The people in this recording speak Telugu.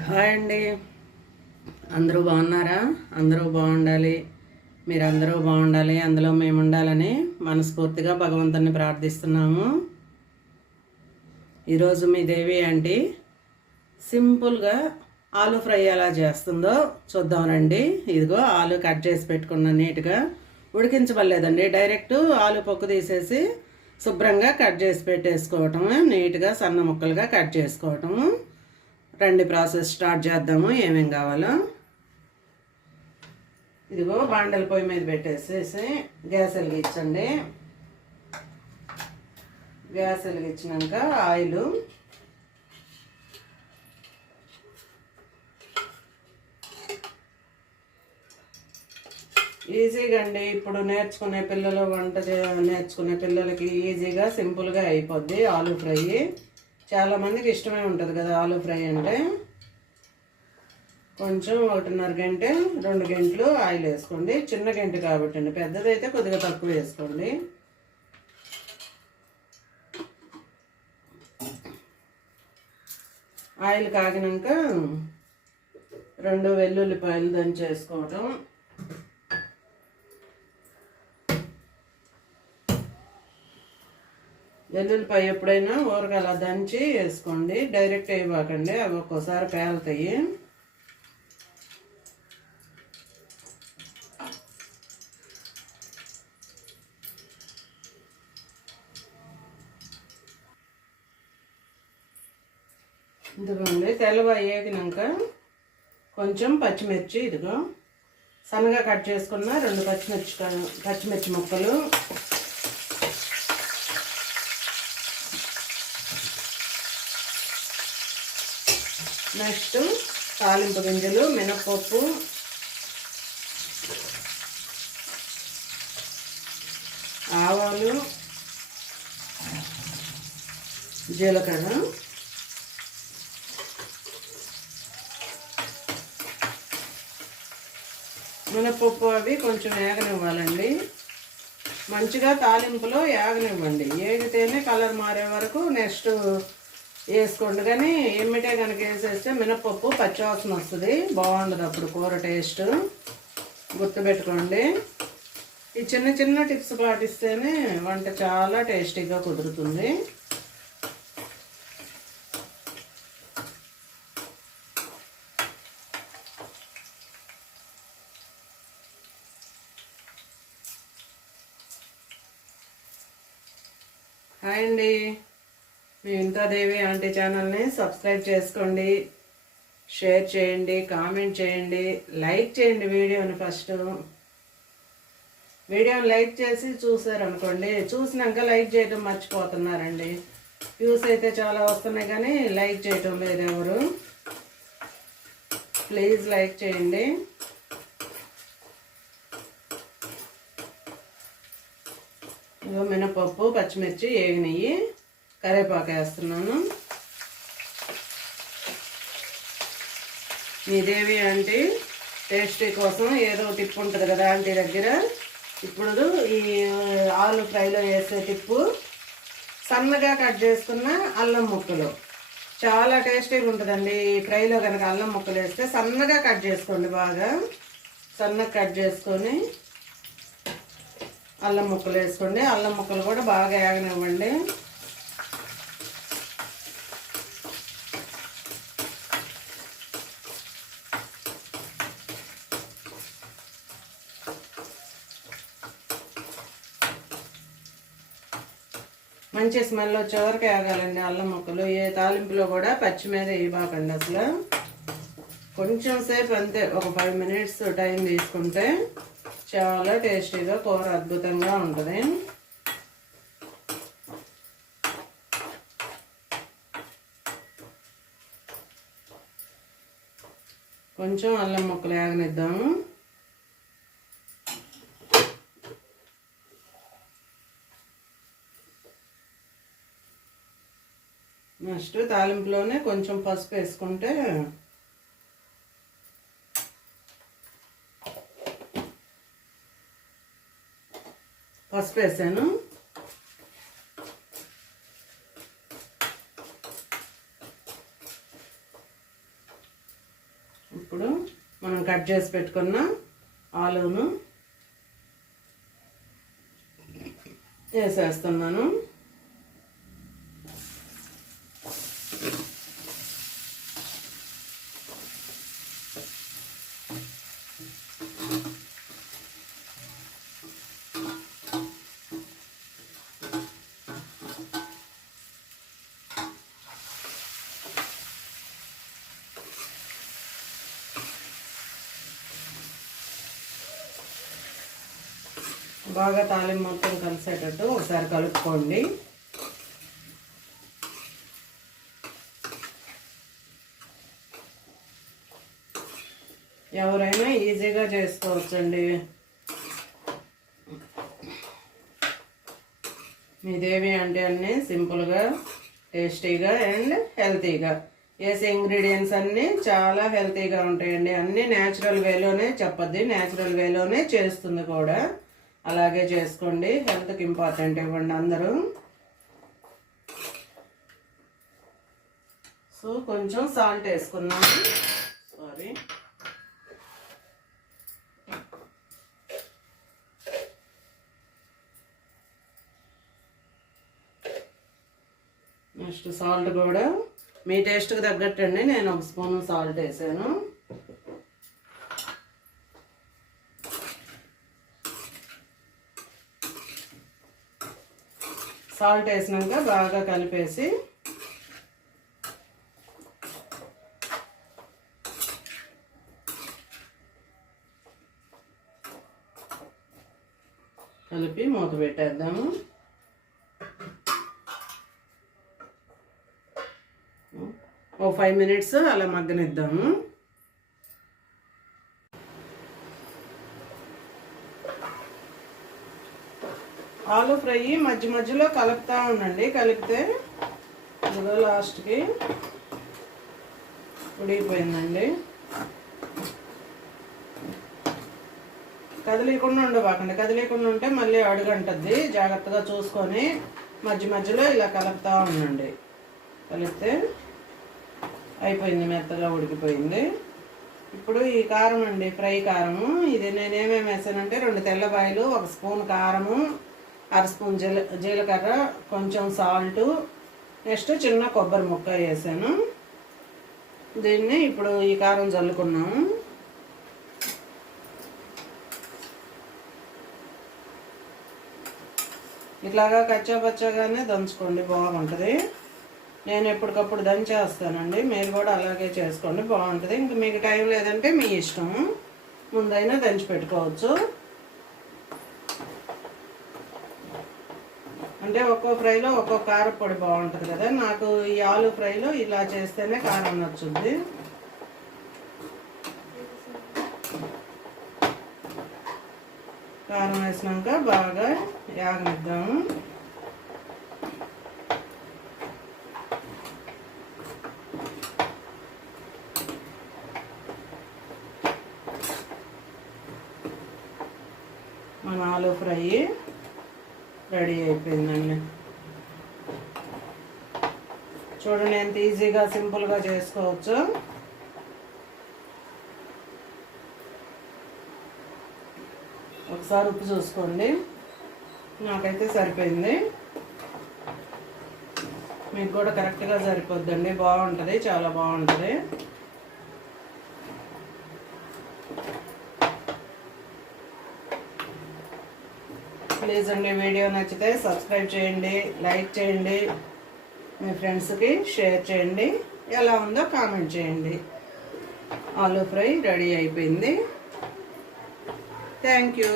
హాయ్ అండి. అందరూ బాగున్నారా? అందరూ బాగుండాలి. మీరందరూ బాగుండాలి. అందులో మేము ఉండాలని మనస్ఫూర్తిగా భగవంతుని ప్రార్థిస్తున్నాము. ఈరోజు మీ దేవి ఆంటీ సింపుల్గా ఆలు ఫ్రై ఎలా చేస్తుందో చూద్దాం రండి. ఇదిగో ఆలు కట్ చేసి పెట్టుకున్న నీట్గా ఉడికించబడలేదండి. డైరెక్ట్ ఆలు పొక్కు తీసేసి శుభ్రంగా కట్ చేసి పెట్టేసుకోవటము నీట్గా సన్న ముక్కలుగా కట్ చేసుకోవటము. రండి ప్రాసెస్ స్టార్ట్ చేద్దాము. ఏమేం కావాలో? ఇదిగో బాండల పొయ్యి మీద పెట్టేసేసి గ్యాస్ వెలిగించండి. గ్యాస్ వెలిగించినాక ఆయిల్. ఈజీగా అండి. ఇప్పుడు నేర్చుకునే పిల్లలు వంట నేర్చుకునే పిల్లలకి ఈజీగా సింపుల్గా అయిపోద్ది. ఆలు ఫ్రై. చాలామందికి ఇష్టమే ఉంటుంది కదా ఆలు ఫ్రై అంటే. కొంచెం ఒకటిన్నర గంట రెండు గంటలు ఆయిల్ వేసుకోండి. చిన్న గంట కాబట్టి అండి పెద్దదైతే కొద్దిగా తక్కువ వేసుకోండి. ఆయిల్ కాగినాక రెండు వెల్లుల్లిపాయలు దంచేసుకోవటం. వెల్లుల్లిపాయ ఎప్పుడైనా ఊరగా అలా దంచి వేసుకోండి. డైరెక్ట్ వేయబాకండి అవి ఒక్కోసారి పేలుతాయి. ఇదిగోండి తెల్లవ వేగినాక కొంచెం పచ్చిమిర్చి ఇదిగో. సన్నగా కట్ చేసుకున్న రెండు పచ్చిమిర్చి పచ్చిమిర్చి ముక్కలు నెక్స్ట్ తాలింపు గింజలు మినపప్పు. ఆవాలు జీలకర్ర. మినపప్పు అవి కొంచెం ఏగనివ్వాలండి. మంచిగా తాలింపులో ఏగనివ్వండి. ఏగితేనే కలర్ మారే వరకు నెక్స్ట్ వేసుకోండి కానీ ఎమ్మిటే కనుక వేసేస్తే మినపప్పు పచ్చివాసన వస్తుంది. బాగుండదు అప్పుడు కూర టేస్ట్. గుర్తుపెట్టుకోండి. ఈ చిన్న చిన్న టిప్స్ పాటిస్తేనే వంట చాలా టేస్టీగా కుదురుతుంది. హాయ్ అండి. మీ వింతాదేవి ఆంటీ ఛానల్ని సబ్స్క్రైబ్ చేసుకోండి షేర్ చేయండి కామెంట్ చేయండి లైక్ చేయండి వీడియోని ఫస్ట్. వీడియోని లైక్ చేసి చూసారనుకోండి చూసినాక లైక్ చేయడం మర్చిపోతున్నారండి. వ్యూస్ అయితే చాలా వస్తున్నాయి కానీ లైక్ చేయటం లేదు ఎవరు. ప్లీజ్ లైక్ చేయండి. మినపప్పు పచ్చిమిర్చి ఏగినవి కరివేపాకు వేస్తున్నాను. మీ దేవి ఆంటీ టేస్టీ కోసం ఏదో టిప్ ఉంటుంది కదా ఆంటీ దగ్గర. ఇప్పుడు ఈ ఆలు ఫ్రైలో వేసే టిప్పు సన్నగా కట్ చేసుకున్న అల్లం ముక్కలు. చాలా టేస్టీగా ఉంటుందండి ఈ ఫ్రైలో కనుక అల్లం ముక్కలు వేస్తే. సన్నగా కట్ చేసుకోండి బాగా. సన్నగా కట్ చేసుకొని అల్లం ముక్కలు వేసుకోండి. అల్లం ముక్కలు కూడా బాగా ఏగనివ్వండి. మంచి స్మెల్ వచ్చే వరకు వేగాలండి అల్లం ముక్కలు. ఏ తాలింపులో కూడా పచ్చి మీద వేయబాకండి అసలు. కొంచెం సేపు అంతే ఒక ఫైవ్ మినిట్స్ టైం తీసుకుంటే చాలా టేస్టీగా కూర అద్భుతంగా ఉంటుంది. కొంచెం అల్లం ముక్కలు వేగనిద్దాము. నెక్స్ట్ తాలింపులోనే కొంచెం పసుపు వేసుకుంటే పసుపు వేసాను. ఇప్పుడు మనం కట్ చేసి పెట్టుకున్న ఆలును వేసేస్తున్నాను. బాగా తాలింపు మొత్తం కలిసేటట్టు ఒకసారి కలుపుకోండి. ఎవరైనా ఈజీగా చేసుకోవచ్చండి. మీదేవి అంటే అన్నీ సింపుల్గా టేస్టీగా అండ్ హెల్తీగా. వేసే ఇంగ్రీడియంట్స్ అన్నీ చాలా హెల్తీగా ఉంటాయండి. అన్నీ న్యాచురల్ వేలోనే చెప్పద్ది. న్యాచురల్ వేలోనే చేస్తుంది కూడా. అలాగే చేసుకోండి. హెల్త్కి ఇంపార్టెంట్ ఇవ్వండి అందరూ. సో కొంచెం సాల్ట్ వేసుకున్నాం సారీ నెక్స్ట్ సాల్ట్ కూడా. మీ టేస్ట్కి తగ్గట్టండి. నేను ఒక స్పూన్ సాల్ట్ వేసాను. సాల్ట్ వేసినాక బాగా కలిపేసి కలిపి మూత పెట్టేద్దాము. ఓ ఫైవ్ మినిట్స్ అలా మగ్గనిద్దాము. ఆలు ఫ్రై మధ్య మధ్యలో కలుపుతూ ఉండండి. కలిపితే ఇదిగో లాస్ట్కి ఉడికిపోయిందండి. కదిలీకుండా ఉండబాకండి. కదిలీకుండా ఉంటే మళ్ళీ అడుగంటుంది జాగ్రత్తగా చూసుకొని మధ్య మధ్యలో ఇలా కలుపుతూ ఉండండి. కలిపితే అయిపోయింది మెత్తగా ఉడికిపోయింది. ఇప్పుడు ఈ కారం అండి ఫ్రై కారము. ఇది నేనేమేమి వేసానంటే రెండు తెల్లబాయలు ఒక స్పూన్ కారము అర స్పూన్ జీల జీలకర్ర కొంచెం సాల్ట్ నెక్స్ట్ చిన్న కొబ్బరి ముక్క వేసాను. దీన్ని ఇప్పుడు ఈ కారం చల్లుకున్నాము. ఇట్లాగా కచ్చాపచ్చగానే దంచుకోండి బాగుంటుంది. నేను ఎప్పటికప్పుడు దంచేస్తానండి. మీరు కూడా అలాగే చేసుకోండి బాగుంటుంది. ఇంక మీకు టైం లేదంటే మీ ఇష్టం. ముందైనా దంచి పెట్టుకోవచ్చు. అంటే ఒక్కో ఫ్రైలో ఒక్కో కారం పొడి బాగుంటుంది కదా. నాకు ఈ ఆలు ఫ్రైలో ఇలా చేస్తేనే కారం నచ్చుద్ది. కారం వేసినాక బాగా యాగనిద్దాము మన ఆలు ఫ్రై రెడీ అయిపోయిందండి. చూడండి ఎంత ఈజీగా సింపుల్గా చేసుకోవచ్చు. ఒకసారి ఉప్పు చూసుకోండి. నాకైతే సరిపోయింది. మీకు కూడా కరెక్ట్గా సరిపోద్దండి. బాగుంటుంది చాలా బాగుంటుంది. ప్లీజ్ అండి వీడియో నచ్చితే సబ్స్క్రైబ్ చేయండి లైక్ చేయండి మీ ఫ్రెండ్స్కి షేర్ చేయండి ఎలా ఉందో కామెంట్ చేయండి. ఆలూ ఫ్రై రెడీ అయిపోయింది. Thank you.